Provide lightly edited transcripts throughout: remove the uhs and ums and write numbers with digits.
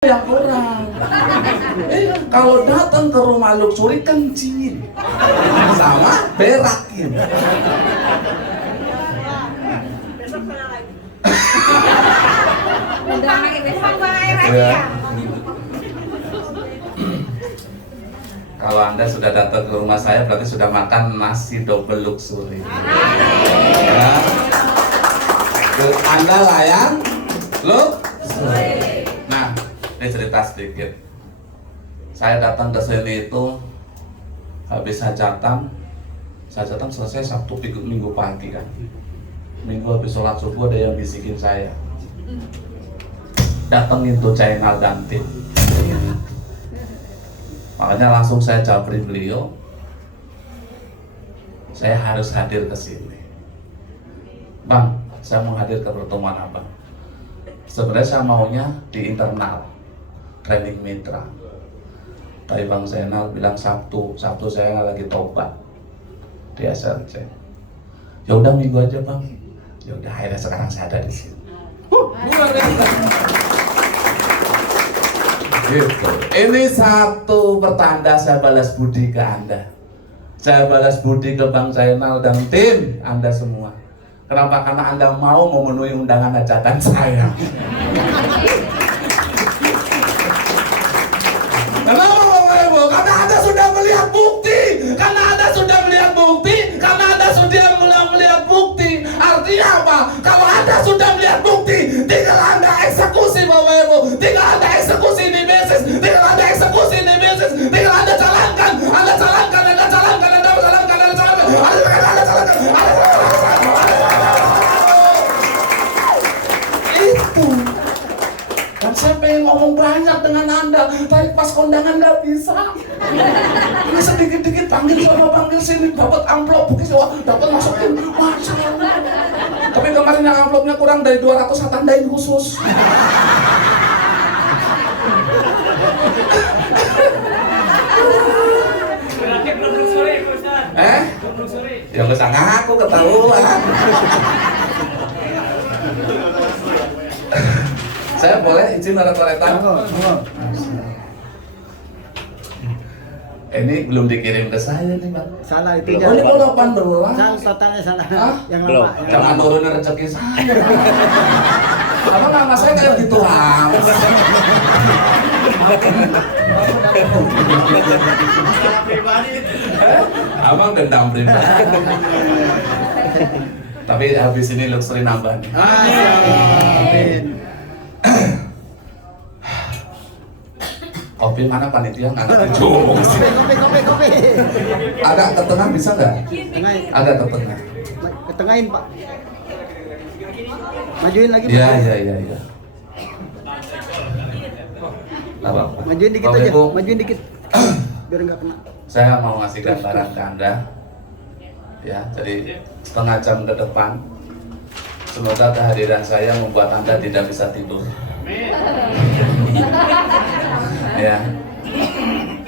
yang kurang. Kalau datang ke rumah luxury kencingin sama berakin. Ya. Kalau Anda sudah datang ke rumah saya berarti sudah makan nasi double luxury. Ya. Anda layan luxury. Nah, ini cerita sedikit. Saya datang ke sini itu habis hajatan selesai Sabtu Minggu pagi kan. Minggu habis sholat subuh ada yang bisikin saya, datengin tuh channel dan tim. Makanya langsung saya jawabin beliau, saya harus hadir ke sini. Bang, saya mau hadir ke pertemuan abang. Sebenarnya saya maunya di internal training mitra. Tapi Bang Zainal bilang Sabtu saya lagi tobat di SRC. Ya udah Minggu aja Bang. Ya udah akhirnya sekarang saya ada di sini. Luar biasa. Gitu. Ini satu pertanda saya balas budi ke Anda. Saya balas budi ke Bang Zainal dan tim Anda semua. Kenapa? Karena Anda mau memenuhi undangan hajatan saya. Kenapa Bapak Ibu? Karena Anda sudah melihat bukti. Karena Anda sudah melihat bukti. Karena Anda sudah melihat bukti. Artinya apa? Kalau Anda sudah melihat bukti, tinggal Anda eksekusi Bapak Ibu. Tinggal Anda eksekusi di bisnis. Tinggal Anda eksekusi di bisnis. Tinggal Anda jalankan. Anda jalankan. Anda jalankan. Anda jalankan. Anda jalankan. Anda jalankan. Itu. Dan saya pengen ngomong banyak dengan Anda, tapi pas kondangan nggak bisa. Ini sedikit-dikit panggil sama panggil sini, dapat amplop, begitu, dapat masukin, Masya Allah. Tapi kemarin yang amplopnya kurang dari 200, saya tandain khusus. Ya nggak usah ngaku ketahuan. Saya boleh izin toiletan? Ini belum dikirim ke saya nih Bang. Salah itu. Oh ini kalau 18. Salah totalnya salah. Hah? Yang Belum. lama. Jangan turunin rezeki saya. Abang nama saya kayak gitu Hans. Abang dendam pribadi. Tapi habis ini luxury nambah nih. Amin. Kopi mana panitia nggak ngejung. Kopi. Agak ke tengah bisa nggak? Tengahin. Agak ke tengah. Ketengahin Pak. Majuin lagi Pak. Iya. Nggak apa-apa. Majuin dikit Bapak aja. Ibu, Majuin dikit. Biar nggak kena. saya mau ngasih gambaran ke Anda. Ya, jadi setengah jam ke depan. Semoga kehadiran saya membuat Anda tidak bisa tidur. Ya,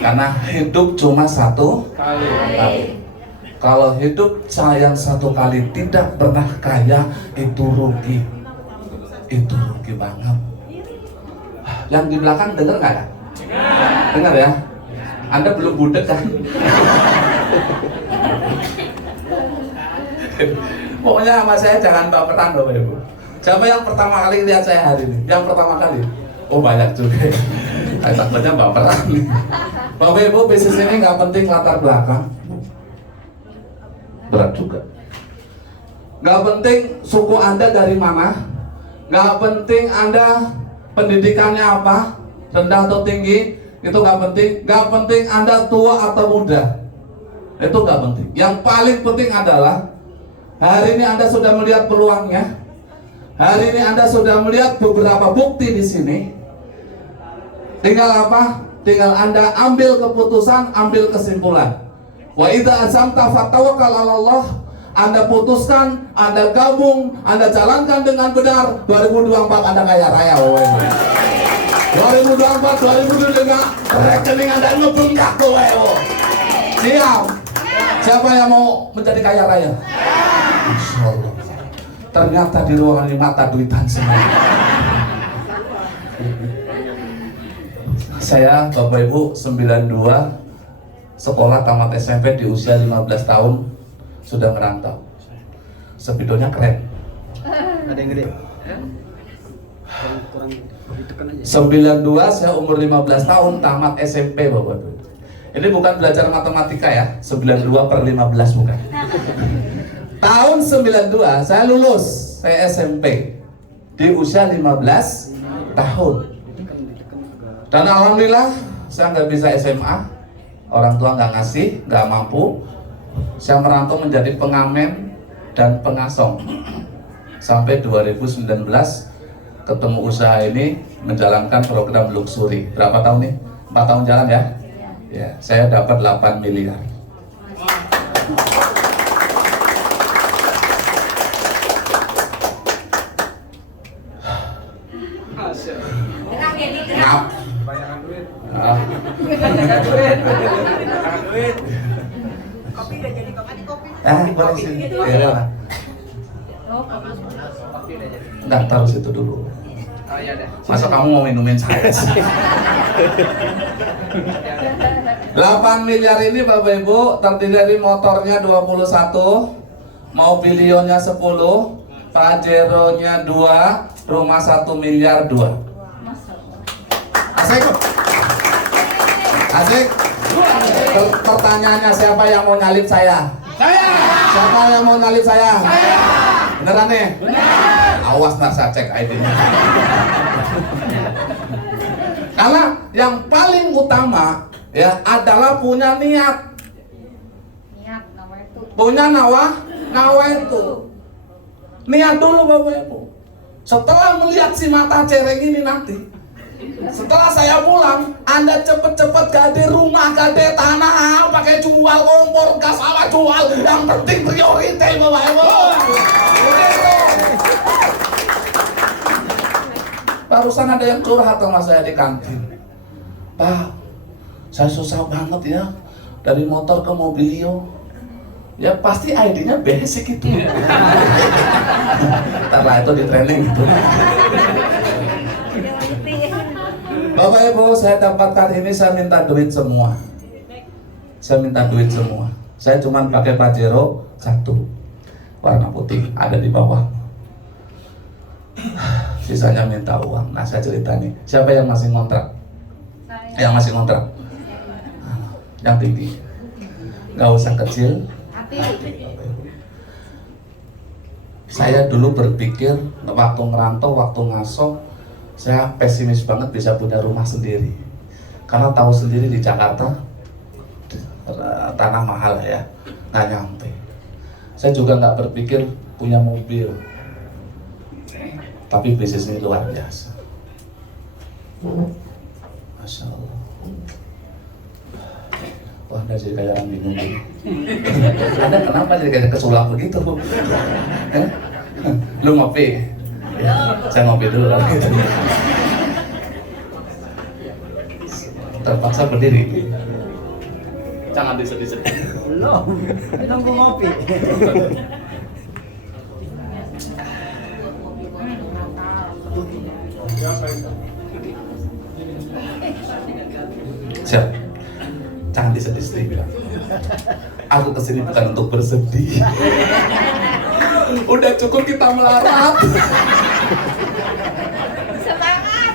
karena hidup cuma satu kali. Kalau hidup sayang satu kali tidak pernah kaya, itu rugi. Itu rugi banget. Yang di belakang dengar nggak ya? Dengar ya? Anda belum budek kan? Pokoknya sama saya jangan baperan Bapak Ibu. Siapa yang pertama kali lihat saya hari ini? Yang pertama kali? Oh banyak juga. Saya takutnya baperan nih. Bapak Ibu, bisnis ini nggak penting latar belakang. Berat juga. Nggak penting suku Anda dari mana. Nggak penting Anda pendidikannya apa, rendah atau tinggi. Itu nggak penting. Nggak penting Anda tua atau muda. Itu nggak penting. Yang paling penting adalah hari ini Anda sudah melihat peluangnya. Hari ini Anda sudah melihat beberapa bukti di sini. Tinggal apa? Tinggal Anda ambil keputusan, ambil kesimpulan. Wa idza azamta fatawakkal 'ala Allah. Anda putuskan, Anda gabung, Anda jalankan dengan benar. 2024 Anda kaya raya, 2024, 2025 rekening Anda ngebengkak, Siap. Siapa yang mau menjadi kaya raya? Masya Allah. Ternyata di ruangan ini mata duitan semua. Saya Bapak Ibu 92 sekolah tamat SMP di usia 15 tahun sudah merantau. Spidolnya keren. Ada yang gede. Kurang ditekan aja. 92 saya umur 15 tahun tamat SMP Bapak Ibu. Ini bukan belajar matematika ya, 92 per 15 bukan. Tahun 92 saya lulus, saya SMP di usia 15 tahun. Dan alhamdulillah saya nggak bisa SMA, orang tua nggak ngasih, nggak mampu. Saya merantau menjadi pengamen dan pengasong sampai 2019 ketemu usaha ini menjalankan program luxury. Berapa tahun nih? 4 tahun jalan ya? Ya, saya dapat 8 miliar. Ngap. Ah. Boleh sih. Ya. Nggak, taruh situ dulu. Masa kamu mau minumin saya sih? 8 miliar ini Bapak Ibu terdiri dari motornya 21, mobilionya 10, Pajero-nya 2, rumah 1 miliar 2. Asik? Asik? Pertanyaannya siapa yang mau nyalip saya? Saya! Siapa yang mau nyalip saya? Saya! Beneran nih? Bener! Awas ntar saya cek ID-nya. Karena yang paling utama ya adalah punya niat. Niat nama itu. Punya nawa itu. Niat dulu Bapak Ibu. Setelah melihat si mata cereng ini nanti, setelah saya pulang, Anda cepet-cepet gade rumah, gade tanah, pakai jual kompor, gas apa jual, yang penting prioritas Bapak Ibu. Begitu. Barusan ada yang curhat sama saya di kantin. Pak, saya susah banget ya dari motor ke mobilio. Ya pasti ID-nya basic itu. Ntar lah itu di training gitu. Bapak Ibu, saya dapatkan ini, saya minta duit semua. Saya minta duit semua. Saya cuma pakai Pajero 1 warna putih, ada di bawah. Sisanya minta uang. Nah saya cerita nih, siapa yang masih ngontrak? Yang masih ngontrak? Yang tinggi. Gak usah kecil. Saya dulu berpikir waktu merantau, waktu ngaso, saya pesimis banget bisa punya rumah sendiri. Karena tahu sendiri di Jakarta tanah mahal ya, nggak nyampe. Saya juga nggak berpikir punya mobil. Tapi bisnis ini luar biasa. Masya Allah. Wah, Anda jadi kayak orang bingung gini. Anda kenapa jadi kayak kesulap begitu? Lu ngopi? Ya, saya ngopi dulu. Terpaksa berdiri. Jangan disedih-sedih. Belum. Nunggu ngopi. Siap. Jangan disedih-sedih. Aku kesini bukan untuk bersedih. Udah cukup kita melarat. Semangat.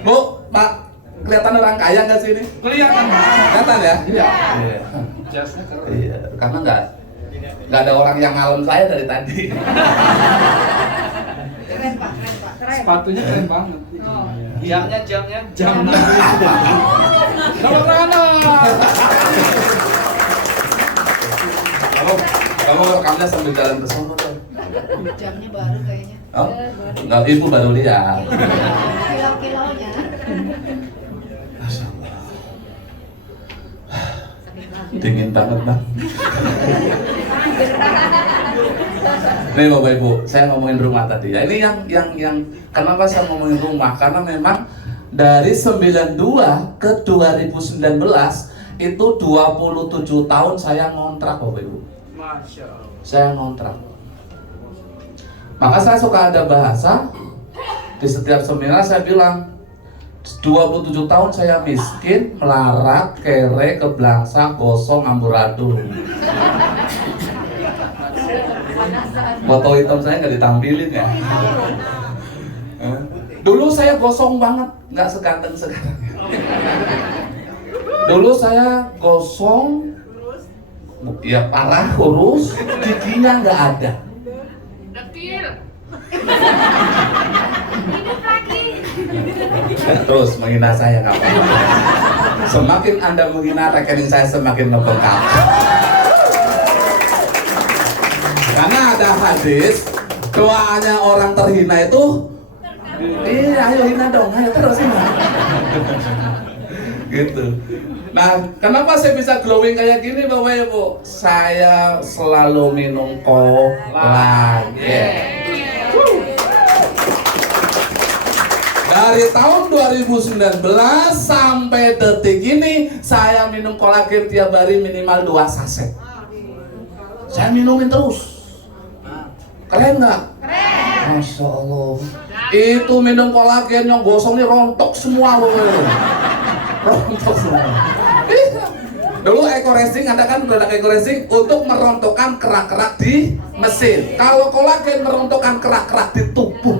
Bu, Pak, kelihatan orang kaya nggak sih ini? Kelihatan. Kelihatan ya? Iya. Jasnya keren. Iya, karena nggak ada orang yang ngalem saya dari tadi. Keren Pak, keren Pak. Keren. Sepatunya keren banget. Oh. Jamnya. Jam. Kalau Rana. Kamu rekamnya sambil jalan ke sono tuh. Jamnya baru kayaknya. Oh, nggak, ibu baru lihat. Kilau-kilaunya. Masya Allah. Dingin banget bang. Nih Bapak Ibu, saya ngomongin rumah tadi ya. Ini yang kenapa saya ngomongin rumah? Karena memang dari 92 ke 2019 itu 27 tahun saya ngontrak Bapak Ibu. Masya Allah. Saya ngontrak. Maka saya suka ada bahasa di setiap seminar saya bilang, 27 tahun saya miskin, melarat, kere, keblangsa, gosong, amburadul. Foto hitam saya nggak ditampilin ya. Dulu saya gosong banget, nggak seganteng sekarang. Dulu saya gosong, ya parah, kurus, giginya nggak ada. Terus menghina saya nggak apa-apa. Semakin Anda menghina, rekening saya semakin membengkak. Karena ada hadis, doanya orang terhina itu, iya, ayo hina dong, ayo terus hina. Gitu. Nah, kenapa saya bisa glowing kayak gini, Bapak Ibu? Saya selalu minum kolagen. Dari tahun 2019 sampai detik ini, saya minum kolagen tiap hari minimal 2 saset. Saya minumin terus. Keren nggak? Keren. Masya Allah. Itu minum kolagen yang gosongnya rontok semua loh. Rontok semua. Dulu Eco Racing, ada kan produk Eco Racing untuk merontokkan kerak-kerak di mesin. Kalau kolagen merontokkan kerak-kerak di tubuh.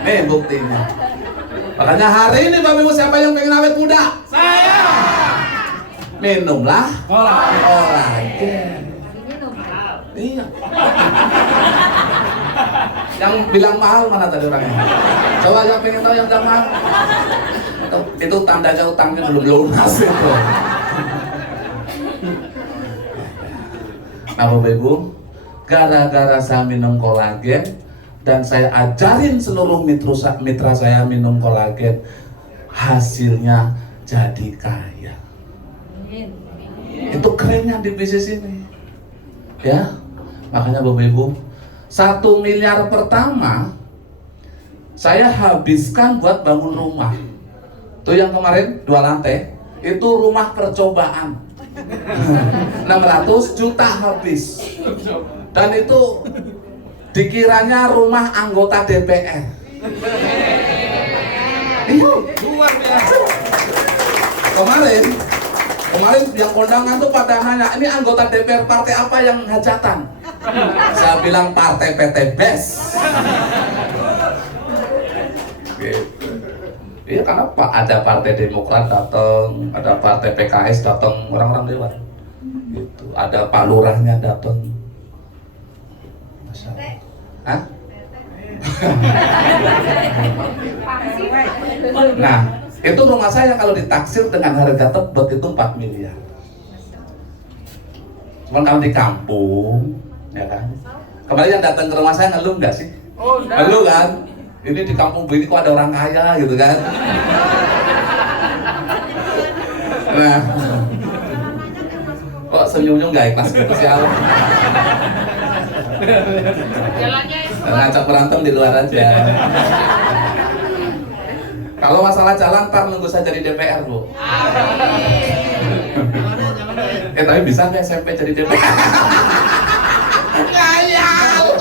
Nih buktinya. Makanya hari ini Bapak Ibu, siapa yang pengen awet muda? Saya. Minumlah kolagen. Iya. Yang bilang mahal mana tadi orangnya? Coba yang pengen tahu yang bilang mahal. Itu tandanya utangnya belum lunas itu. Nah Bapak Ibu, gara-gara saya minum kolagen dan saya ajarin seluruh mitra saya minum kolagen, hasilnya jadi kaya. Itu kerennya di bisnis ini. Ya, makanya Bapak Ibu, 1 miliar pertama saya habiskan buat bangun rumah. Tuh yang kemarin 2 lantai, itu rumah percobaan. 600 juta habis. Dan itu dikiranya rumah anggota DPR. Luar biasa. Kemarin yang kondangan tuh pada nanya, ini anggota DPR partai apa yang hajatan? Saya bilang partai PTBes. Gitu. Iya, karena ada partai Demokrat datang, ada partai PKS datang, orang-orang dewan. Gitu. Ada Pak Lurahnya datang. Masya Allah. Hah? Nah, itu rumah saya kalau ditaksir dengan harga tebet itu 4 miliar. Cuman kalau di kampung, ya kan? Kemarin yang datang ke rumah saya ngeluh nggak sih? Ngeluh kan? Ini di kampung begini kok ada orang kaya gitu kan? Nah, kok senyum-senyum nggak ikhlas gitu sih Allah? Ngajak berantem di luar aja. Kalau masalah jalan, ntar nunggu saya jadi DPR, Bu. Tapi bisa nggak SMP jadi DPR? Ngayal!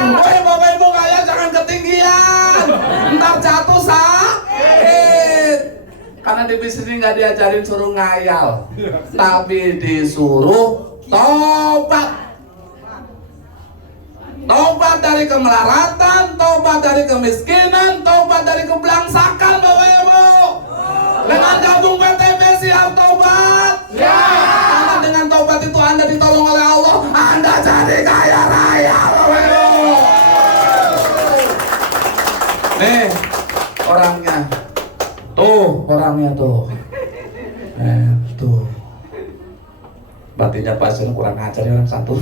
Woy Bapak Ibu kalian jangan ketinggian, ntar jatuh sakit. Karena di bisnis ini nggak diajarin suruh ngayal, tapi disuruh tobat. Tobat dari kemelaratan, tobat dari kemiskinan, tobat dari keblangsakan, Bapak Ibu. Dengan gabung PTB siap tobat. Ya. Karena dengan tobat itu Anda ditolong oleh Allah, Anda jadi kaya raya, Bapak Ibu. Nih orangnya, tuh orangnya tuh. Tuh. Batinnya pasien kurang ajar ya orang satu.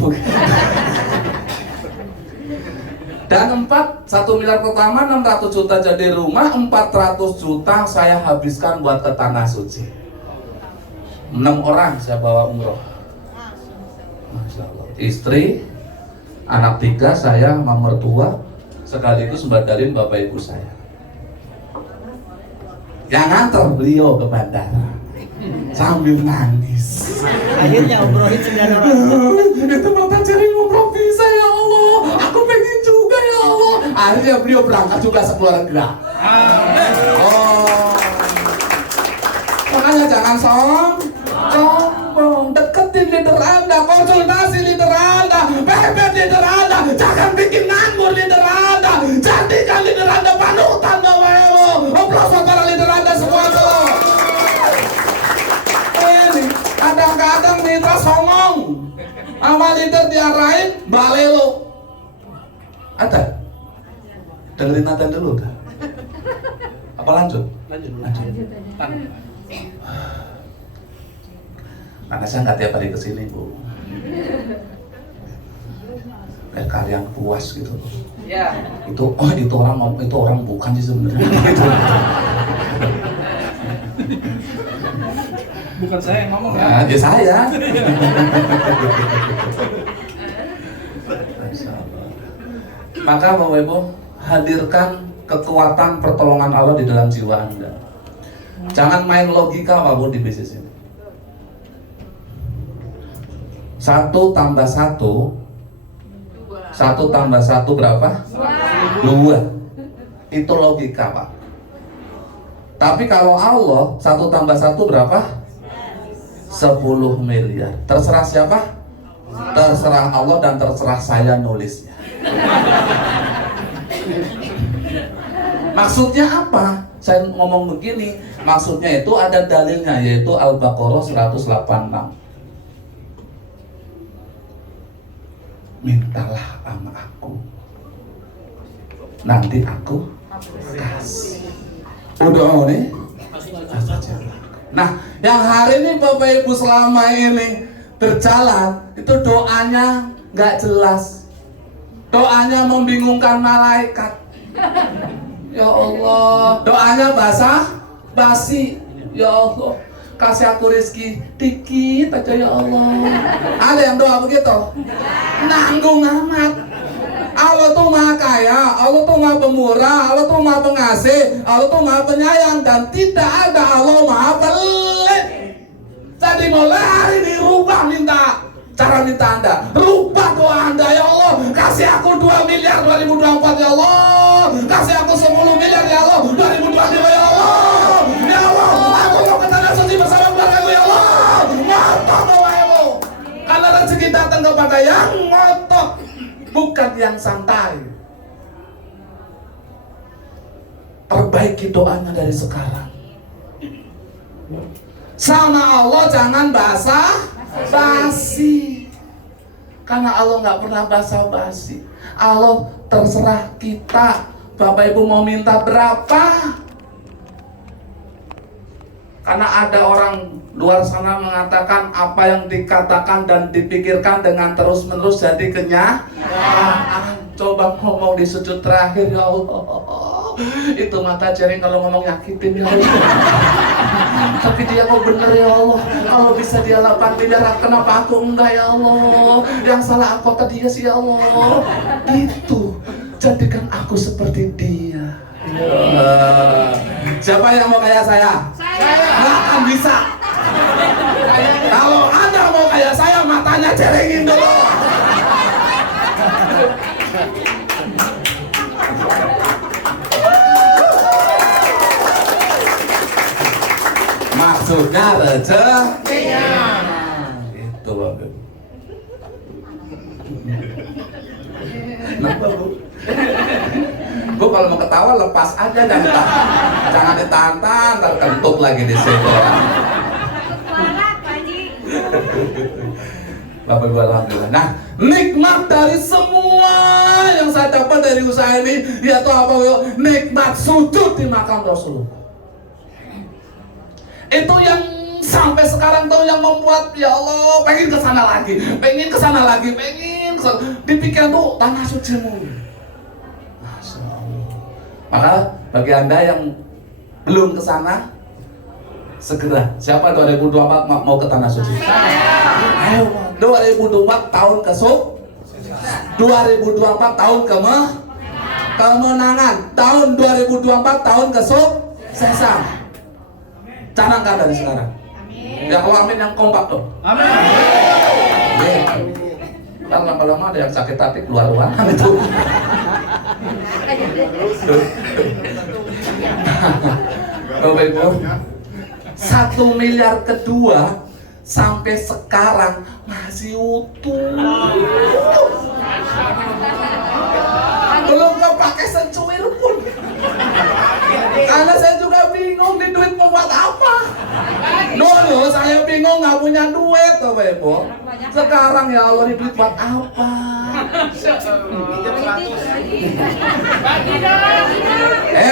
Dan 1 miliar pertama 600 juta jadi rumah, 400 juta saya habiskan buat ke tanah suci. 6 orang saya bawa umroh. Masya Allah. Istri, anak 3 saya sama mertua, sekaligus mbadarin bapak ibu saya. Yang nganter beliau ke bandara sambil nangis. Akhirnya umrohin 9 orang. Itu mata jaring umroh bisa ya Allah. Aku pengen juga ya Allah. Akhirnya beliau berangkat juga sekeluarga. Oh, makanya jangan sombong, deketin leader Anda, konsultasi leader Anda, pepet leader Anda, jangan bikin nganggur leader Anda, jadikan leader Anda panutan Bapak Ibu. Aplaus buat para leader Anda semua tuh. Ini kadang-kadang mitra songong, sama leader diarahin balelo. Ada? Dengerin Nathan dulu dah. Apa lanjut? Lanjut. Karena saya nggak tiap hari kesini Bu. Kayak kalian puas gitu. Ya. Itu orang bukan sih sebenarnya. Gitu. Bukan saya yang ngomong ya. Nah, ya saya. Maka Bapak Ibu, hadirkan kekuatan pertolongan Allah di dalam jiwa Anda. Jangan main logika Bapak Ibu di bisnis ini. 1 tambah 1 tambah 1 berapa? 2. Itu logika Pak. Tapi kalau Allah 1 tambah 1 berapa? 10 miliar. Terserah siapa? Terserah Allah dan terserah saya nulisnya. Maksudnya apa? Saya ngomong begini, maksudnya itu ada dalilnya, yaitu Al-Baqarah 186. Mintalah sama aku, nanti aku kasih. Udah nih. Nah, yang hari ini Bapak Ibu selama ini berjalan, itu doanya nggak jelas. Doanya membingungkan malaikat. Ya Allah, doanya basi. Ya Allah, kasih aku rezeki dikit aja ya Allah. Ada yang doa begitu? Nanggung amat. Allah tuh maha kaya, Allah tuh maha pemurah, Allah tuh maha pengasih, Allah tuh maha penyayang, dan tidak ada Allah maha pelit. Jadi mulai hari ini rubah cara minta Anda, rubah doa Anda. Ya Allah, kasih aku 2 miliar 2024 ya Allah, kasih aku 10 miliar ya Allah 2025 ya Allah. Ya Allah, aku mau ke tanah suci bersama keluargaku ya Allah. Ngotot Bapak Ibu, karena rezeki datang kepada yang ngotot, bukan yang santai. Perbaiki doanya dari sekarang. Sama Allah jangan basa-basi, karena Allah nggak pernah basa-basi. Allah terserah kita, Bapak Ibu mau minta berapa. Karena ada orang luar sana mengatakan apa yang dikatakan dan dipikirkan dengan terus-menerus jadi kenyataan. Coba ngomong di sujud terakhir, ya Allah, itu mata jaring kalau ngomong nyakitin ya Allah. Tapi dia mau bener ya Allah. Kalau bisa dia 8 miliar, kenapa aku enggak ya Allah? Yang salah aku tadi ya sih ya Allah. Itu, jadikan aku seperti dia. Ya. Siapa yang mau kayak saya? Nggak akan bisa. Kalau Anda mau kayak saya, matanya jeringin dulu. Maksudnya rezekinya. Itu Bapak. Kenapa Bu? Bu kalau mau ketawa lepas aja, jangan ditahan-tahan, terkentut lagi di situ. Bapak Ibu alhamdulillah. Nah, nikmat dari semua yang saya dapat dari usaha ini, yaitu apa? Nikmat sujud di makam Rasulullah. Itu yang sampai sekarang tuh yang membuat ya Allah pengen kesana lagi, pengen dipikir tuh tanah suci mulu. Masya Allah. Maka bagi Anda yang belum kesana, segera. Siapa 2024 mau ke tanah suci? Ayo, 2024 tahun kesuk, 2024 tahun kemenangan, tahun 2024 tahun kesuksesan. Canangkan dari sekarang. Ya kalau amin yang kompak tuh. Amin. Kan lama-lama ada yang sakit hati keluar ruangan itu. Bapak Ibu, 1 miliar kedua sampai sekarang masih utuh. Belum kepake sencuir pun. Karena saya juga bingung di duit mau buat apa. Dulu saya bingung nggak punya duit, Bapak Ibu. Sekarang ya Allah, duit buat apa?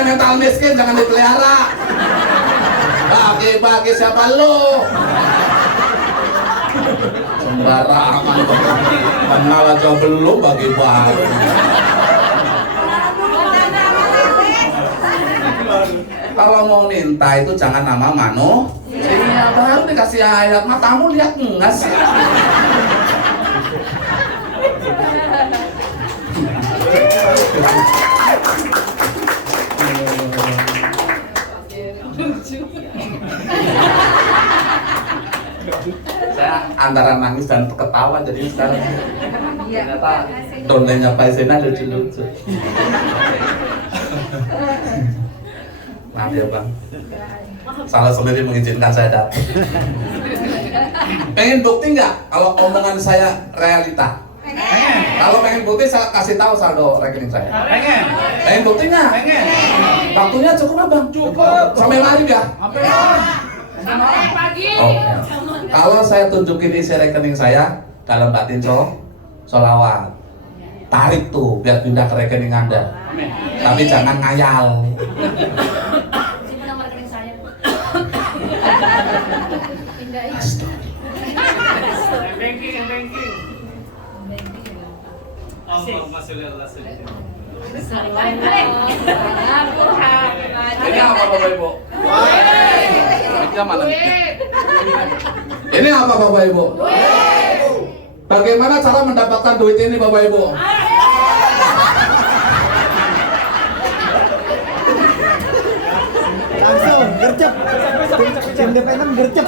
Mental miskin jangan dipelihara. Bagi siapa lu? Sembarangan. Kenal aja belum bagi-bagi. Kalau mau minta itu jangan nama Mano. Iya, baru dikasih ayat. Matamu lihat enggak sih? Saya antara nangis dan ketawa jadi sekarang. Ternyata dongengnya Pak Sena lucu-lucu. Maaf ya Bang, salah sendiri mengizinkan saya datang. Pengen bukti nggak kalau omongan saya realita? Kalau pengen bukti saya kasih tahu saldo rekening saya. Pengen bukti nggak? Waktunya cukup nggak Bang? Cukup. Sampai maghrib ya? Sampai pagi. Oh, ya. Kalau saya tunjukin isi rekening saya dalam batin sholawat, tarik tuh biar pindah ke rekening Anda. Tapi jangan ngayal. Ini apa Bapak Ibu? Ini mana? Ini apa Bapak Ibu? Bagaimana cara mendapatkan duit ini Bapak Ibu? Langsung gercep. Tim DPM gercep.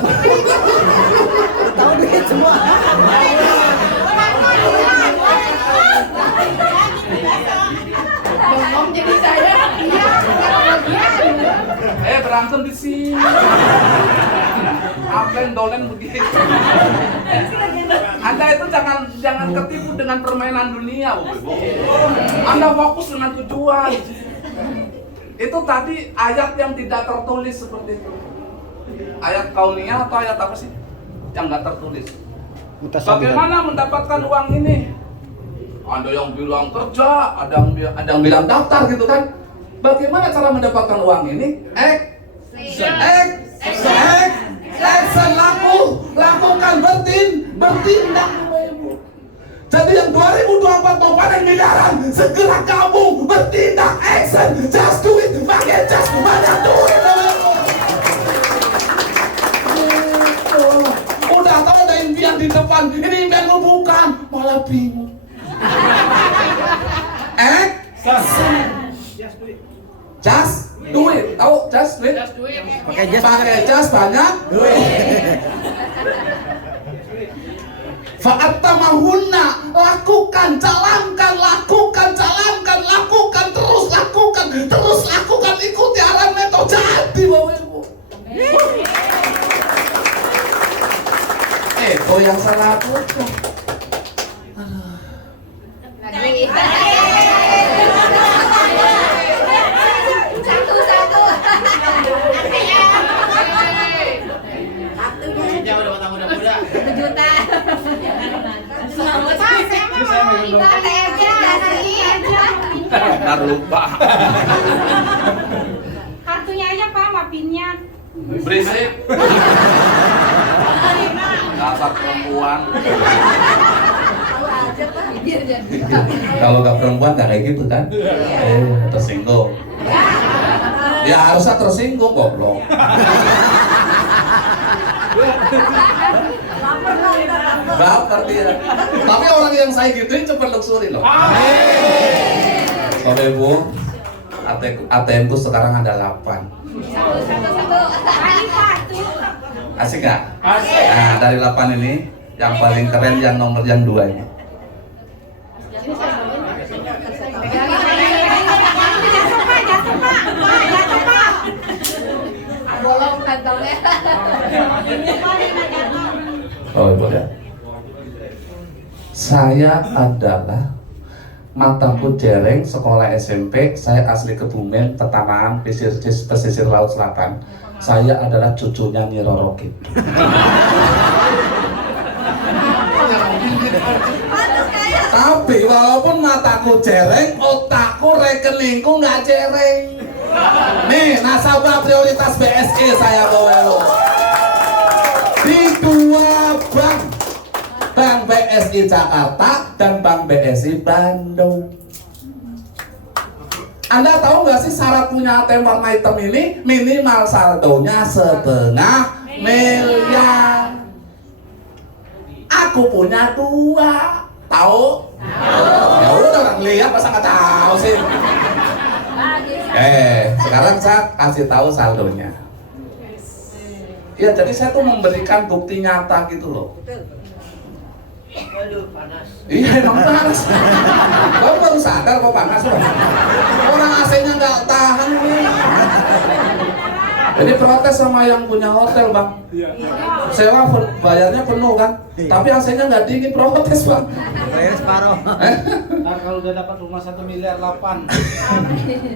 Tahu duit semua. Bengong jadi saya. Iya, Berantem di sini. Apa yang dolen begitu? Anda itu jangan ketipu dengan permainan dunia, Bu. Anda fokus dengan tujuan. Itu tadi ayat yang tidak tertulis seperti itu. Ayat kauniyah atau ayat apa sih? Yang nggak tertulis. Bagaimana mendapatkan uang ini? Ada yang bilang kerja, ada yang bilang daftar gitu kan? Bagaimana cara mendapatkan uang ini? Action, lakukan bertindak. Jadi yang 2024 mau panen miliaran, segera kamu bertindak, action, just do it, pakai just banyak duit. Udah tahu ada impian di depan, ini impian lu bukan, malah bingung. Just do it. Tahu just do it? Pakai just banyak duit. Fa'attamahunna, lakukan, jalankan, terus lakukan, ikuti arahan Neto, jadi Bapak Ibu. Yang salah apa? Ntar lupa. Kartunya aja Pak, mapinnya. Berisik. Dasar perempuan. Kalau gak perempuan gak kayak gitu kan? Tersinggung. Ya harusnya tersinggung goblok. Baper dia. Tapi orang yang saya gituin cepat luxury loh. Bapak Ibu, ATM ku sekarang ada 8. Asik gak? Asik. Nah dari 8 ini yang paling keren yang nomor yang 2 ini. kantongnya. Oh boleh. Saya adalah mataku jereng, sekolah SMP, saya asli Kebumen, Petanahan, pesisir Laut Selatan. Saya adalah cucunya Nyi Roro Kidul. Tapi walaupun mataku jereng, otakku rekeningku nggak jereng. Nih nasabah prioritas BSI saya bawa lo. Di dua bank, Bank BSI Jakarta dan Bank BSI Bandung. Anda tahu nggak sih syarat punya ATM warna hitam ini minimal saldonya 1,5 miliar. Aku punya 2. Tahu? Ya udah orang lihat masa nggak tahu sih. Sekarang saya kasih tahu saldonya. Ya jadi saya tuh memberikan bukti nyata gitu loh. Iya emang panas. Kamu baru sadar kok panas loh. Orang AC-nya nggak tahan nih. Jadi protes sama yang punya hotel bang. Sewa bayarnya penuh kan. Tapi AC-nya nggak dingin, protes bang. Bayar separuh. Nah, kalau udah dapat rumah 1,8 miliar,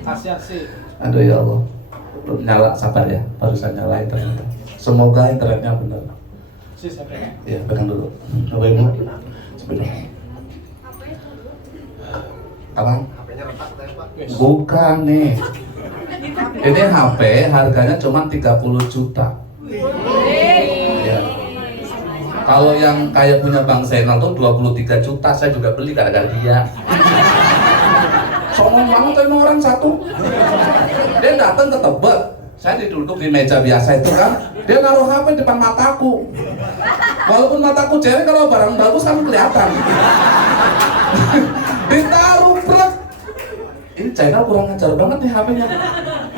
kasih. Aduh ya Allah. Nyala, sabar ya. Barusan nyalain ternyata. Semoga internetnya benar. Ya, pegang dulu. Coba ibu. Sebentar. Apa? Bukan nih. Ini HP harganya cuma 30 juta. Ya. Kalau yang kayak punya Bang Zainal tuh 23 juta, saya juga beli gara-gara dia. Songong banget ini orang satu. Dia datang ke Tebet. Saya duduk di meja biasa itu kan, dia naruh HP depan mataku. Walaupun mataku jereng, kalau barang bagus kan kelihatan. Ditaruh berat. Ini China kurang ajar banget nih HP-nya.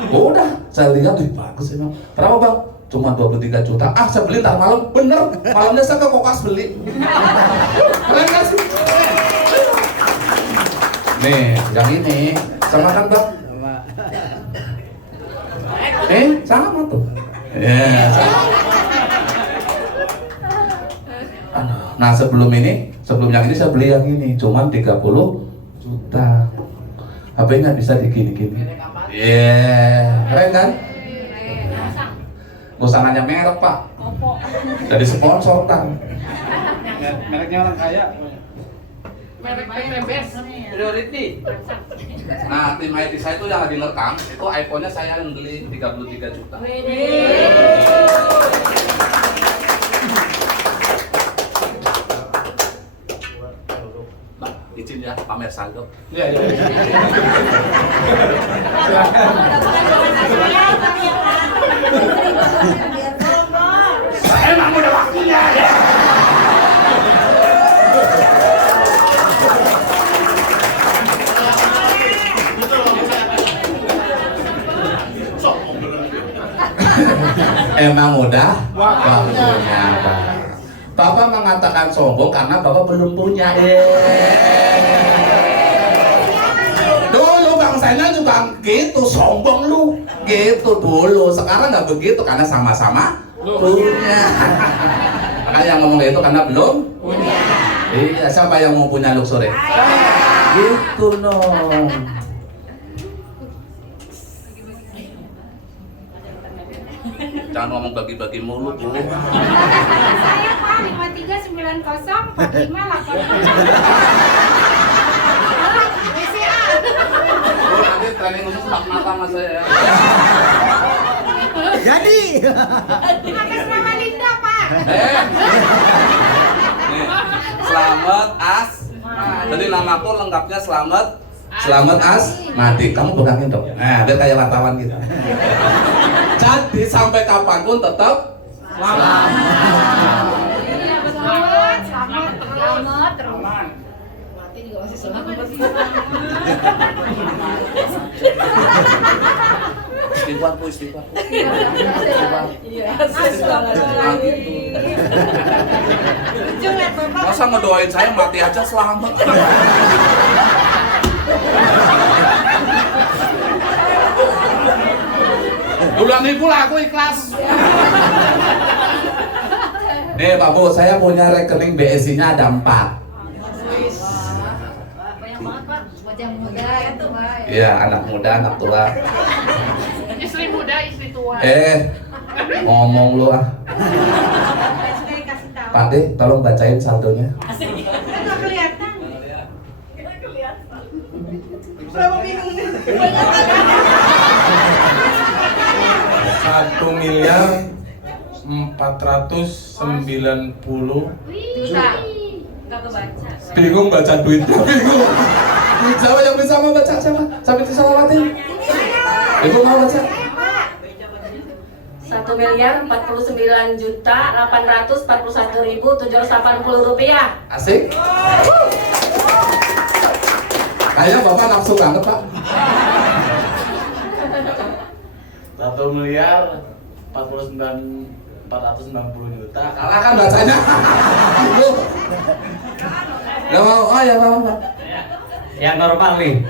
Udah, saya lihat bagus emang. Berapa bang? Cuma 23 juta. Ah, saya beli ntar malam. Bener, malamnya saya ke Kokas beli. Keren gak sih? Nih, yang ini sama kan bang? Sama tuh. Ya, sama. Nah sebelum yang ini saya beli yang ini cuman 30 juta. HP-nya bisa digini-gini. Keren kan? Nggak usah nanya merek pak. Jadi sponsor kan. Mereknya orang kaya. Merek PBS. Priority. Nah tim IT saya itu yang lagi ngerekam, itu iPhone-nya saya yang beli 33 juta. Mbak, izin ya pamer saldo. Iya. Emang udah waktunya ya. Emang udah waktunya Bapak mengatakan sombong karena Bapak belum punya. Dulu Bang Zainal juga gitu, sombong lu. Gitu dulu, sekarang nggak begitu karena sama-sama punya. Makanya yang ngomong itu karena belum punya. Iya, siapa yang mau punya luxury? Gitu dong. Jangan ngomong bagi-bagi mulu Bu. Saya Pak 5390 4580. Bu, nanti training khusus mata sama saya. Jadi. Atas nama Linda Pak. Nih, Slamet Jadi namaku lengkapnya Slamet Asmadi. Kamu pegangin dong. Nah, biar kayak wartawan gitu. Jadi sampai kapanpun tetap selamat. Iya betul. Selamat terus. Mati juga masih selamat. Istighfar Bu, istighfar. Iya. Lucu lihat Bapak. Masa ngedoain saya mati aja selamat. Bulan ini pula aku ikhlas. Nih Pak Bu, saya punya rekening BSI-nya ada 4. Banyak banget Pak. Wajah muda itu Pak. Iya, anak muda, anak tua. Istri muda, istri tua. Ngomong lu ah. Sudah dikasih tahu. Pak De, tolong bacain saldonya. Nggak kelihatan. Berapa bingung nih? 1.490.000.000. Juta. Nggak kebaca. Bingung baca duitnya, bingung. Siapa yang bisa mau baca? Siapa? Sampai disalawatin. Ibu mau baca? 1.049.841.780 rupiah. Asik. Kayaknya Bapak nafsu banget, Pak. 1.490.490.000.000. Kalah kan bacanya. Gak mau, oh ya mau, Pak. Yang normal nih.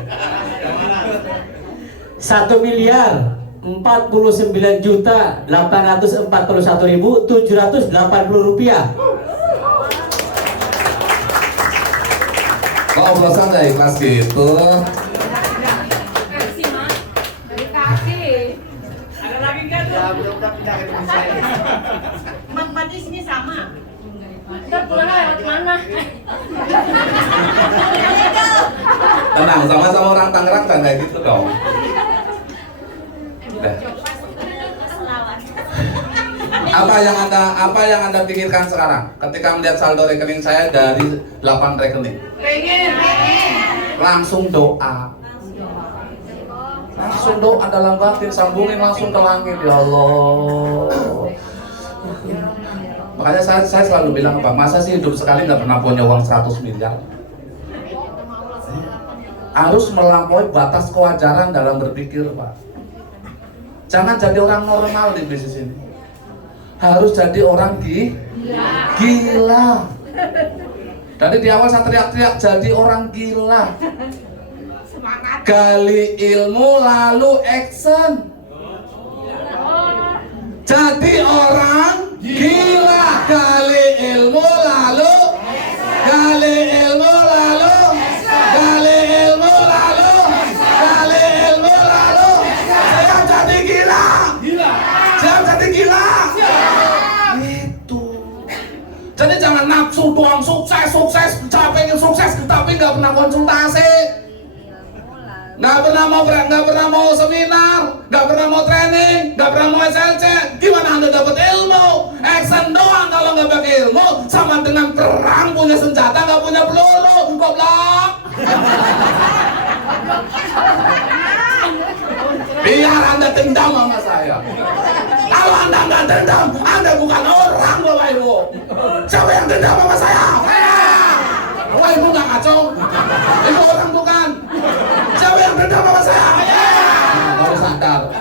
1.049.841.780 rupiah. Kok oplosan gak ikhlas gitu? Kasih Mak. Dikasih. Ada lagi kan? Mak berarti sini sama. Ntar pulang lewat mana? Tenang, sama-sama orang Tangerang kan kayak gitu dong. Udah. Apa yang anda pikirkan sekarang ketika melihat saldo rekening saya dari 8 rekening? Pengen. Langsung doa. Langsung doa dalam batin, sambungin langsung ke langit, ya Allah. Makanya saya selalu bilang, Pak, masa sih hidup sekali nggak pernah punya uang 100 miliar? Harus melampaui batas kewajaran dalam berpikir, Pak. Jangan jadi orang normal di bisnis ini. Harus jadi orang gila. Dari di awal saya teriak-teriak, jadi orang gila. Semangat. Gali ilmu lalu action. Jadi orang gila. Gali ilmu lalu gali ilmu lalu gali ilmu lalu gali ilmu lalu. Saya jadi gila. Saya jadi gila. Itu. Jadi jangan nafsu doang, sukses. Saya pengen sukses tapi nggak pernah konsultasi. Nggak pernah mau seminar, nggak pernah mau training, nggak pernah mau SLC. Gimana Anda dapat ilmu? Action doang kalau nggak pakai ilmu, sama dengan perang punya senjata nggak punya peluru, goblok. Biar Anda dendam sama saya. Kalau Anda nggak dendam, Anda bukan orang, Bapak Ibu. Siapa yang dendam sama saya? Bapak Ibu nggak kacau. Ibu orang bukan. Siapa yang dendam sama saya? Baru sadar.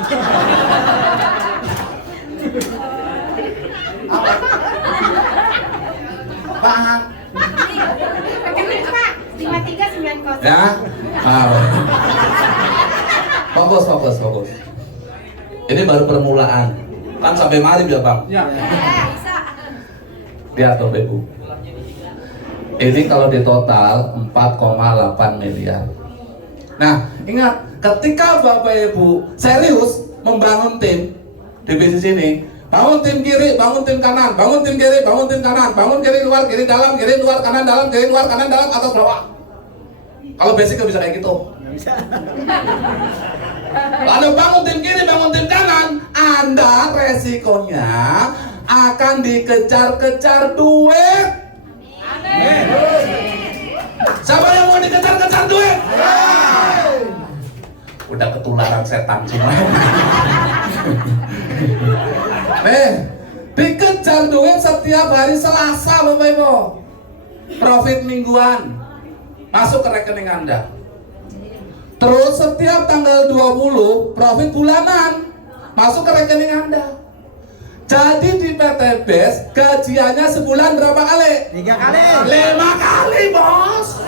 Pak. Rekening Pak. 5390. Ya. Fokus. Ini baru permulaan. Kan sampai mari ya, Bang. Ya. Bisa. Lihat Bapak Ibu. Ini kalau di total 4,8 miliar. Nah, ingat, ketika Bapak Ibu serius membangun tim di bisnis ini, bangun tim kiri, bangun tim kanan, bangun tim kiri, bangun tim kanan, bangun kiri luar, kiri dalam, kiri luar, kanan dalam, kiri luar, kanan dalam, atas bawah. Kalau basic nggak bisa kayak gitu. Lalu bangun tim kiri, bangun tim kanan, Anda resikonya akan dikejar-kejar duit. Siapa yang mau dikejar-kejar duit? Udah ketularan setan semua. Dikejar duit setiap hari Selasa, Bapak Ibu. Profit mingguan masuk ke rekening Anda. Terus setiap tanggal 20 profit bulanan masuk ke rekening Anda. Jadi di PT BES gajiannya sebulan berapa kali? 3 kali. 5 kali, Bos.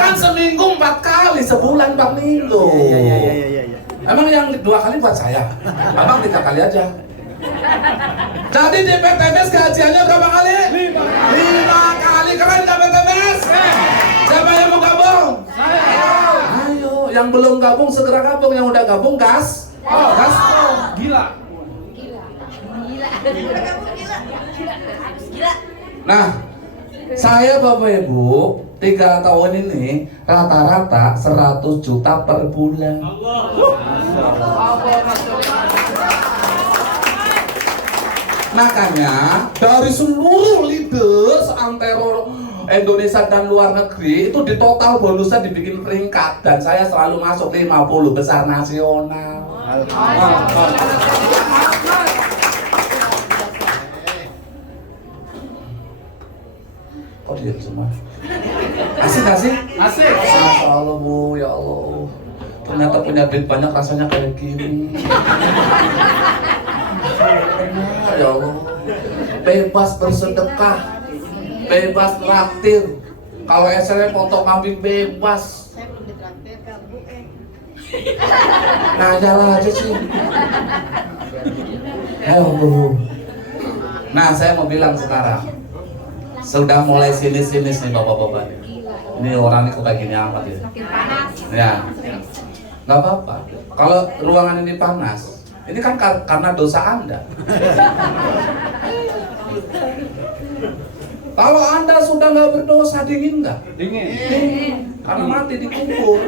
Kan seminggu 4 kali, sebulan 4 minggu. Iya. Emang yang 2 kali buat saya? Abang 3 kali aja. Jadi di PTBS gajiannya berapa kali? 5 kali. Keren gak PTBS? Siapa yang mau gabung? Ayo, yang belum gabung segera gabung. Yang udah gabung gas. Gas. Gila. Nah, saya Bapak Ibu 3 tahun ini rata-rata 100 juta per bulan. Makanya dari seluruh leaders antero Indonesia dan luar negeri itu di total bonusnya dibikin peringkat dan saya selalu masuk 50 besar nasional. Oh dia semua. Asik gak sih? Asik. Masya Allah Bu, ya Allah. Ternyata punya duit banyak rasanya kayak gini. Ya Allah. Bebas bersedekah, bebas traktir. Kalau SLM foto kambing bebas. Saya belum ditraktir ke Bu Nah jalan aja sih. Ayo Bu. Nah saya mau bilang sekarang, sudah mulai sinis-sinis nih bapak-bapak. Ini orang ini kok kayak gini amat ya. Makin panas. Ya, nggak apa-apa. Kalau ruangan ini panas, ini kan karena dosa Anda. Kalau Anda sudah nggak berdosa, dingin nggak? Dingin. Dingin. Karena mati dikubur.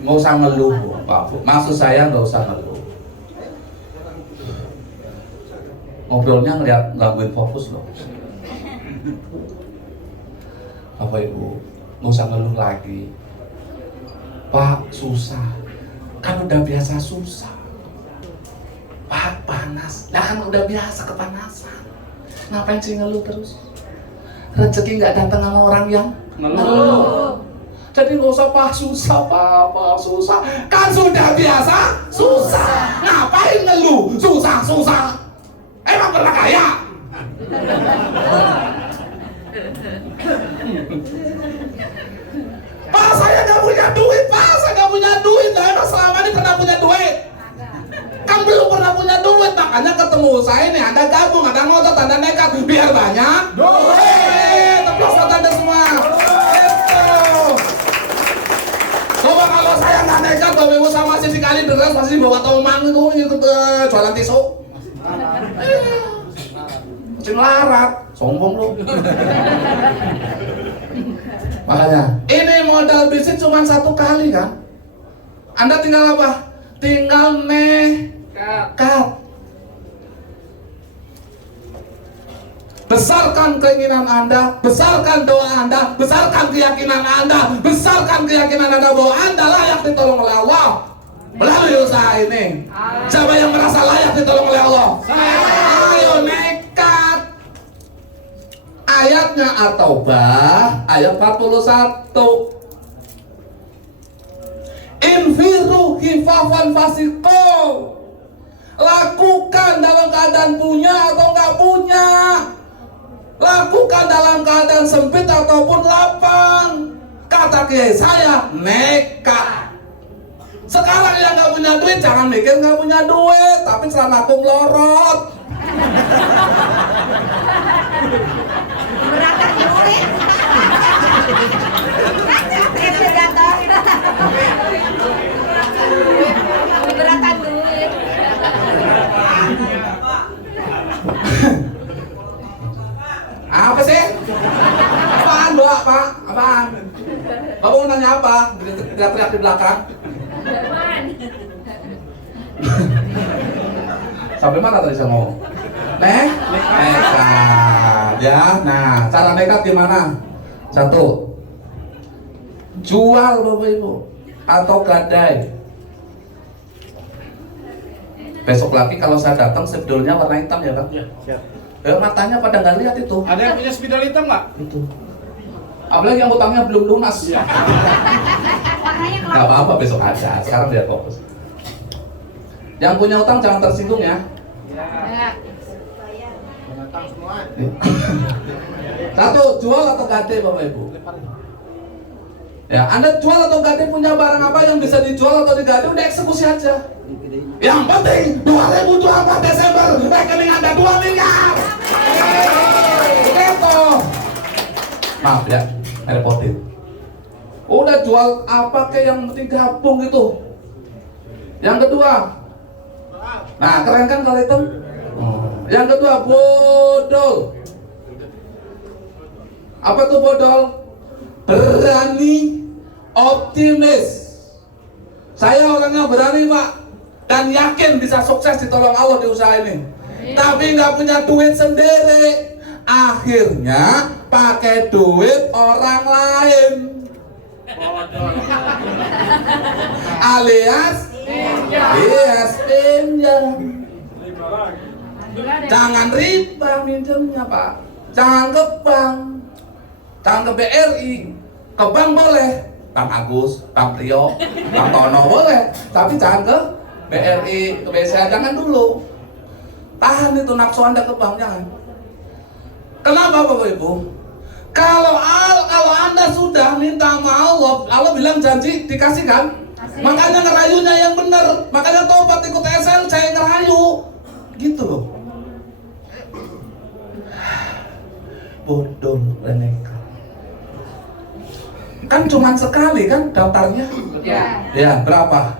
Nggak usah ngeluh, Pak Bu. Maksud saya nggak usah ngeluh. Ngobrolnya ngelakuin fokus loh. Bapak Ibu, nggak usah ngeluh lagi. Pak, susah. Kan udah biasa susah. Pak, panas. Lah kan udah biasa kepanasan. Ngapain sih ngeluh terus? Rezeki nggak datang sama orang yang ngeluh. Jadi nggak usah Pak susah, Pak susah. Kan sudah biasa susah. Ngapain ngeluh? Susah. Emang pernah kaya? Pak saya nggak punya duit, Pak saya nggak punya duit. Lah emang selama ini pernah punya duit? Kan belum pernah punya duit, makanya ketemu saya nih, Anda gabung, Anda ngotot, Anda nekat, biar banyak duit. Tepuk tangan Anda semua. Itu. Coba kalau saya nggak nekat, Bapak Ibu sama masih dikali deras, masih bawa tomang itu jualan tisu. Masih melarat, sombong lu. Makanya, ini modal bisnis cuma 1 kali kan? Anda tinggal apa? Tinggal nekat. Besarkan keinginan Anda, besarkan doa Anda, besarkan keyakinan Anda, besarkan keyakinan Anda bahwa Anda layak ditolong oleh Allah melalui usaha ini. Siapa yang merasa layak ditolong oleh Allah? Ayo nekat. Ayatnya At-Taubah ayat 41. Infiru khifafan fasiqo. Lakukan dalam keadaan punya atau nggak punya. Lakukan dalam keadaan sempit ataupun lapang. Kata kiai saya, nekat. Sekarang yang nggak punya duit jangan mikir nggak punya duit, tapi celanaku melorot. Berangkat duit. Itu jatuh. Berangkat duit. Apa sih? Apaan, Mbak? Pak? Apaan? Bapak mau nanya apa? Teriak-teriak di belakang. Sampai mana tadi saya ngomong? Nekat ya. Nah, cara nekat gimana? 1, jual Bapak Ibu atau gadai. Besok lagi kalau saya datang spidolnya warna hitam ya Bang? Siap. Matanya pada nggak lihat itu. Ada yang punya spidol hitam nggak? Itu. Apalagi yang utangnya belum lunas. Warnanya Gak apa-apa besok aja. Sekarang biar fokus. Yang punya utang jangan tersinggung ya. Semua. 1, jual atau gade Bapak Ibu? Ya, Anda jual atau gading punya barang apa yang bisa dijual atau digading, udah eksekusi aja. Yang penting 2024 Desember rekening Anda 2 miliar. Begitu. Maaf ya, repotin. Udah jual apa kayak yang penting gabung itu. Yang kedua, nah keren kan kalau itu? Yang kedua, bodol. Apa tuh bodol? Berani, optimis. Saya orangnya berani Pak, dan yakin bisa sukses ditolong Allah di usaha ini. Tapi nggak punya duit sendiri, akhirnya pakai duit orang lain. Alias pinjam. Jangan riba minjemnya Pak, jangan ke bank, jangan ke BRI. Ke bank boleh, Bang Agus, Bang Trio, Bang Tono boleh, tapi jangan ke BRI, ke BCA, jangan dulu. Tahan itu nafsu Anda ke bank, jangan. Kenapa Bapak Ibu? Kalau Anda sudah minta sama Allah bilang janji dikasihkan. Makanya ngerayunya yang benar. Makanya tobat ikut SL, saya ngerayu. Gitu loh. Bodoh reneka. Kan cuma sekali kan daftarnya? Ya, berapa?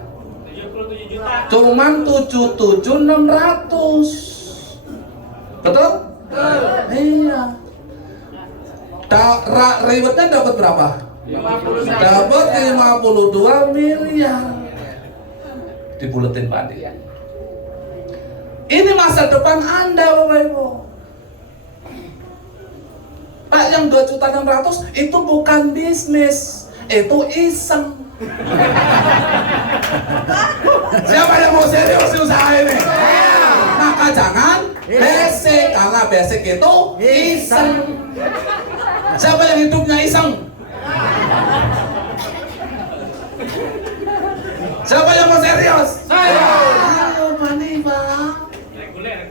77 juta. Cuman 77.600. Betul? Iya. Ribetnya dapat berapa? 51. Dapat 52 miliar. Dibuletin Pak Andi. Ini masa depan Anda Bapak Ibu. Pak, yang 2.600.000 itu bukan bisnis, itu iseng. Siapa yang mau serius di usaha ini? Maka jangan basic, karena basic itu iseng. Siapa yang hidupnya iseng? Siapa yang mau serius? Saya. Ayo mani Pak. Reguler.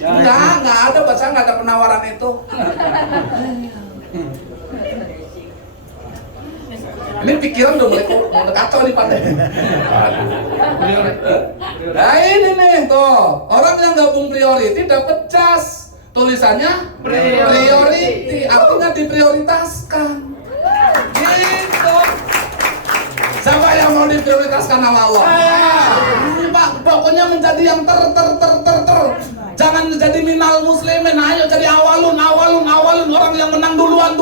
Enggak ada Pak, saya nggak ada penawaran itu. Ini pikiran udah mulai kacau nih Pak. Nah ini nih tuh, orang yang gabung priority dapat jas, tulisannya priority, artinya diprioritaskan. Gitu. Siapa yang mau diprioritaskan sama Allah? Pak, pokoknya menjadi yang ter. Jangan jadi minal muslimin, ayo jadi awalun. Orang yang menang duluan.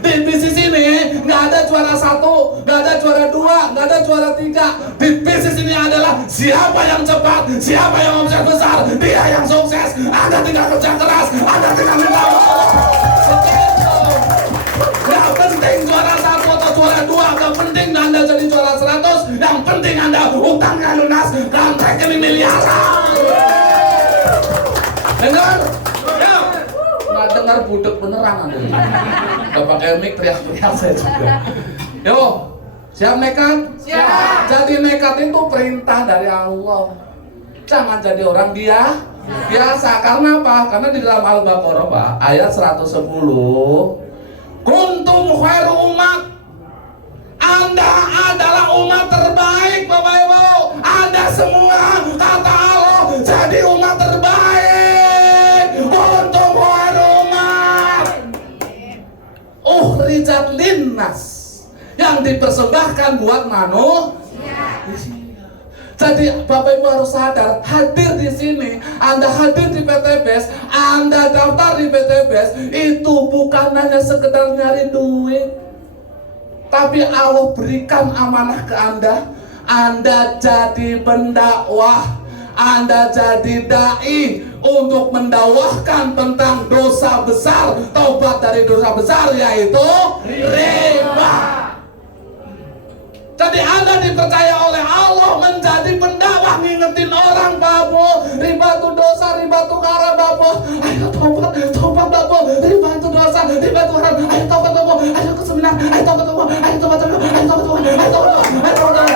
Di bisnis ini nggak ada juara 1, nggak ada juara 2, nggak ada juara 3. Di bisnis ini adalah siapa yang cepat, siapa yang omset besar, dia yang sukses. Anda tinggal kerja keras, Anda tinggal minta Allah. Nggak penting juara 1 atau juara 2, nggak penting Anda jadi juara 100, yang penting Anda utangnya lunas, kontraknya miliaran. Dengar? Nggak dengar budek beneran Anda. Gak pakai mic teriak-teriak saya juga. Yo, siap nekat? Siap. Jadi nekat itu perintah dari Allah. Jangan jadi orang biasa. Karena apa? Karena di dalam Al-Baqarah Pak, ayat 110, kuntum khairu umat. Anda adalah umat terbaik Bapak Ibu. Anda semua kata Allah jadi umat terbaik. Kuntum khairu umat. Ukhrijat linnas, yang dipersembahkan buat manusia. Jadi Bapak Ibu harus sadar, hadir di sini, Anda hadir di PTBS, Anda daftar di PTBS, itu bukan hanya sekedar nyari duit, tapi Allah berikan amanah ke Anda jadi pendakwah, Anda jadi dai untuk mendakwahkan tentang dosa besar, taubat dari dosa besar, yaitu riba. Jadi Anda dipercaya oleh Allah menjadi pendakwah, ngingetin orang Bapak, riba itu dosa, riba itu haram Bapak. Ayo taubat Bapak, riba itu dosa, riba itu haram. Ayo taubat Bapak, ayo ke seminar, ayo taubat Bapak, ayo taubat Bapak, ayo taubat Bapak, ayo taubat Bapak, ayo taubat Bapak.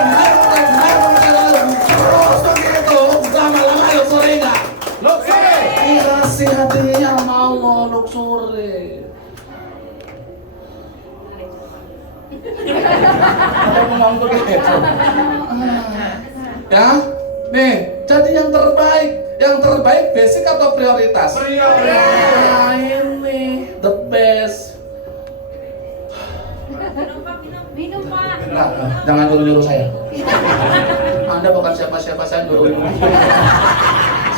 Terus begitu, lama-lama luxury enggak? Luxury. Dikasih hadiah sama Allah luxury. Ada ngomong begitu. Ya, nih, jadi yang terbaik basic atau prioritas? Nah, ini the best. Minum Pak. Enggak, jangan nyuruh saya. Anda bukan siapa-siapa, saya nyuruh.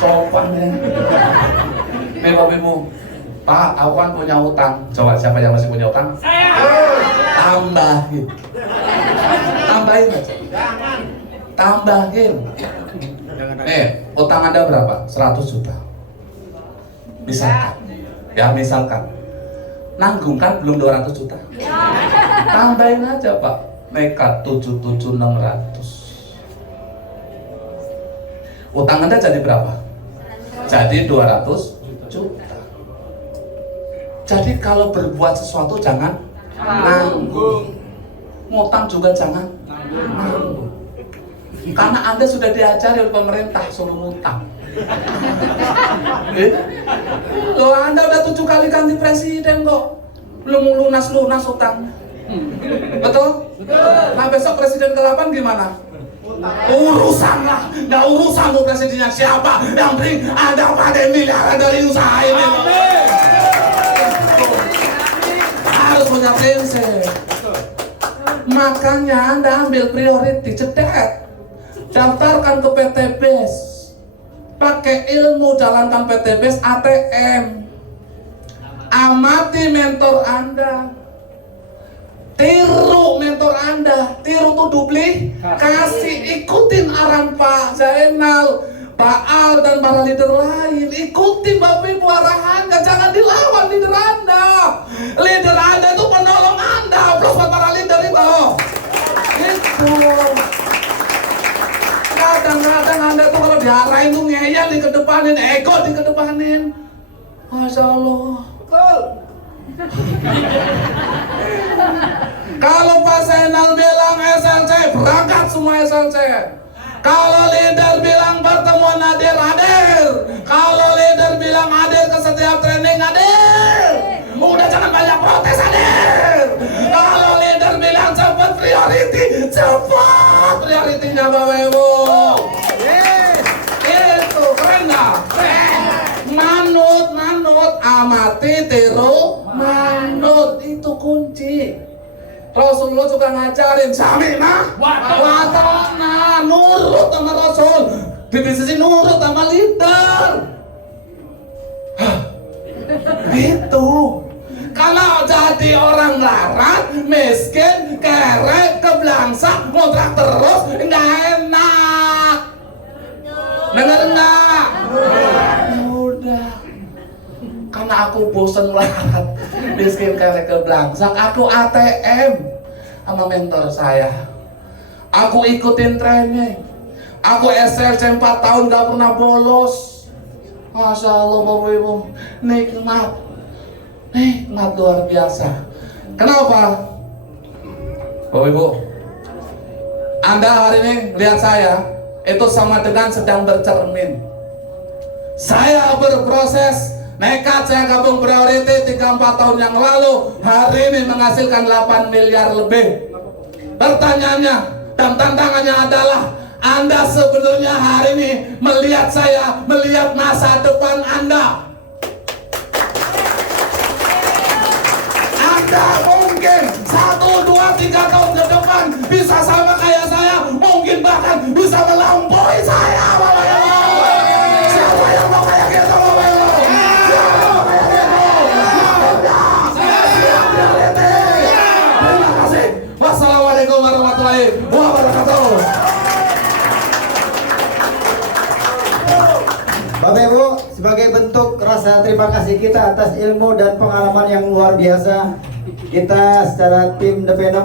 Sopan ya. Nih Bapak Ibu, Pak, aku kan punya utang. Coba siapa yang masih punya utang? Saya. Tambahin. Tambahin aja. Tambahin. Nih, utang Anda berapa? 100 juta. Misalkan. Ya, misalkan. Nanggung kan belum 200 juta. Tambahin aja Pak. Nekat 77.600. Utang Anda jadi berapa? Jadi 200 juta. Jadi kalau berbuat sesuatu jangan nanggung. Ngutang juga jangan nanggung. Karena Anda sudah diajari oleh pemerintah suruh ngutang. Loh, Anda udah 7 kali ganti presiden kok belum lunas utang. Betul? Nah besok presiden ke-8 gimana? Urusan lah, nggak urusan tuh presidennya siapa. Yang penting ada pada miliaran dari usaha ini. Harus punya prinsip. Makanya Anda ambil priority, cetek. Daftarkan ke PT BES. Pakai ilmu jalankan PT BES ATM. Amati mentor Anda. Tiru mentor Anda. Tiru tuh duplikasi. Ikutin arahan Pak Zainal, Pak Al dan para leader lain. Ikutin Bapak Ibu arahannya. Jangan dilawan leader Anda. Leader Anda itu penolong Anda. Plus buat para leader itu. Itu. Kadang-kadang Anda tuh kalau diarahin tuh ngeyel dikedepanin, ego dikedepanin. Masya Allah. Kalau Pak Zainal bilang SLC, berangkat semua SLC. Kalau leader bilang pertemuan hadir. Kalau leader bilang hadir ke setiap training hadir. Udah jangan banyak protes hadir. Kalau leader bilang cepat priority, cepat prioritinya Bapak Ibu. Itu keren nggak? Manut, amati, tiru, manut, itu kunci. Rasulullah juga ngajarin samina, watona, nurut sama Rasul. Di sisi nurut sama leader. Gitu. Kalau jadi orang larat, miskin, kerek, keblangsak, ngontrak terus, nggak enak. Dengar enggak? Udah. Karena aku bosen larat, miskin, kerek, keblangsak, aku ATM sama mentor saya. Aku ikutin training. Aku SLC 4 tahun gak pernah bolos. Masya Allah Bapak Ibu, nikmat luar biasa. Kenapa? Bapak Ibu, Anda hari ini lihat saya, itu sama dengan sedang bercermin. Saya berproses, nekat saya gabung priority 3-4 tahun yang lalu. Hari ini menghasilkan 8 miliar lebih. Pertanyaannya dan tantangannya adalah, Anda sebenarnya hari ini melihat saya, melihat masa depan Anda. Anda mungkin 1, 2, 3 tahun ke depan bisa sama kayak saya, mungkin bahkan bisa melampaui saya, Bapak Ibu. Siapa yang mau kayak gitu, Bapak Ibu? Siapa yang mau kayak gitu? Terima kasih. Wassalamualaikum warahmatullahi wabarakatuh. Bapak Ibu, sebagai bentuk rasa terima kasih kita atas ilmu dan pengalaman yang luar biasa, kita secara tim The Venom